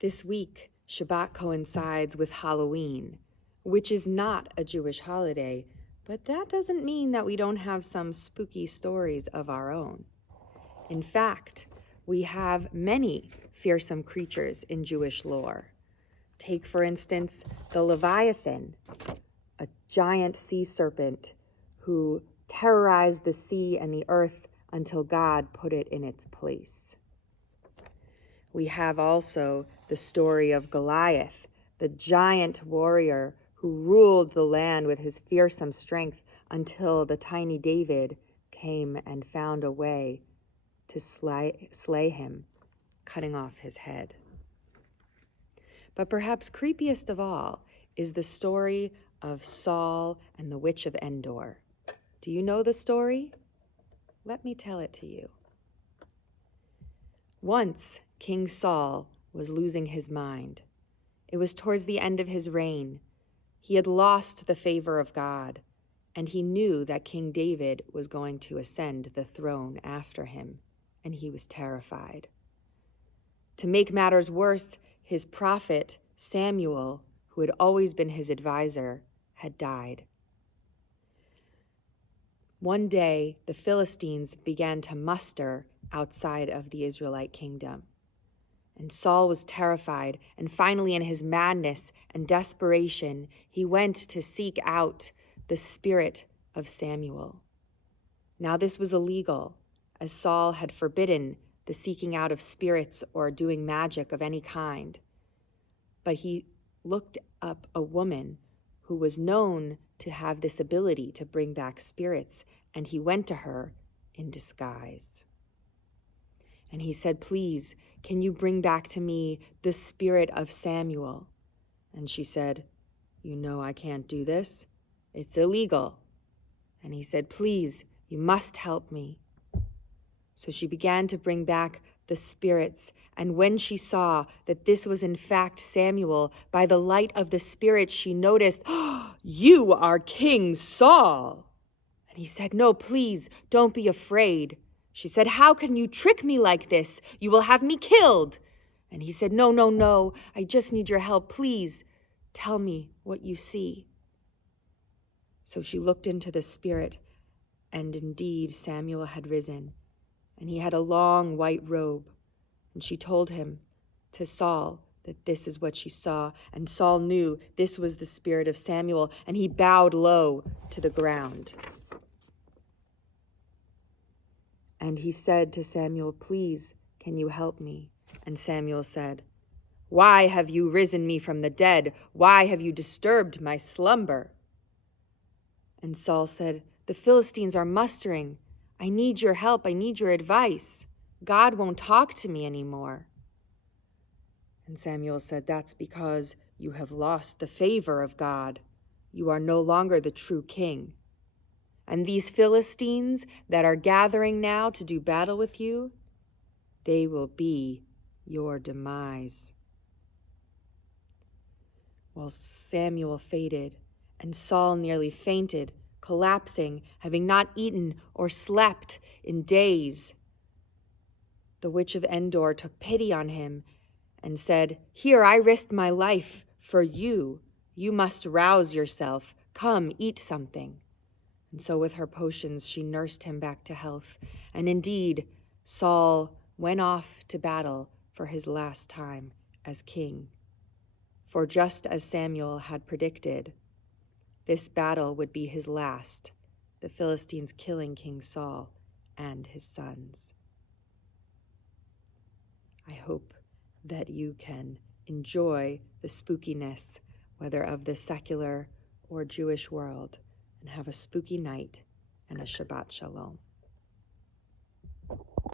This week, Shabbat coincides with Halloween, which is not a Jewish holiday, but that doesn't mean that we don't have some spooky stories of our own. In fact, we have many fearsome creatures in Jewish lore. Take, for instance, the Leviathan, a giant sea serpent who terrorized the sea and the earth until God put it in its place. We have also the story of Goliath, the giant warrior who ruled the land with his fearsome strength until the tiny David came and found a way to slay him, cutting off his head. But perhaps creepiest of all is the story of Saul and the witch of Endor. Do you know the story? Let me tell it to you. Once, King Saul was losing his mind. It was towards the end of his reign. He had lost the favor of God, and he knew that King David was going to ascend the throne after him, and he was terrified. To make matters worse, his prophet, Samuel, who had always been his advisor, had died. One day, the Philistines began to muster outside of the Israelite kingdom. And Saul was terrified, and finally in his madness and desperation, he went to seek out the spirit of Samuel. Now this was illegal, as Saul had forbidden the seeking out of spirits or doing magic of any kind. But he looked up a woman who was known to have this ability to bring back spirits, and he went to her in disguise. And he said, "Please, can you bring back to me the spirit of Samuel?" And she said, "You know I can't do this. It's illegal." And he said, "Please, you must help me." So she began to bring back the spirits, and when she saw that this was in fact Samuel, by the light of the spirit she noticed, "Oh, you are King Saul." And he said, "No, please, don't be afraid." She said, "How can you trick me like this? You will have me killed." And he said, No, I just need your help. Please, tell me what you see." So she looked into the spirit, and indeed Samuel had risen, and he had a long white robe. And she told him, to Saul, that this is what she saw. And Saul knew this was the spirit of Samuel, and he bowed low to the ground. And he said to Samuel, "Please, can you help me?" And Samuel said, "Why have you risen me from the dead? Why have you disturbed my slumber?" And Saul said, "The Philistines are mustering. I need your help. I need your advice. God won't talk to me anymore." And Samuel said, "That's because you have lost the favor of God. You are no longer the true king. And these Philistines that are gathering now to do battle with you, they will be your demise." Well, Samuel faded, and Saul nearly fainted, collapsing, having not eaten or slept in days. The witch of Endor took pity on him and said, "Here, I risked my life for you. You must rouse yourself. Come, eat something." And so with her potions, she nursed him back to health. And indeed, Saul went off to battle for his last time as king. For just as Samuel had predicted, this battle would be his last, the Philistines killing King Saul and his sons. I hope that you can enjoy the spookiness, whether of the secular or Jewish world, and have a spooky night and a Shabbat Shalom.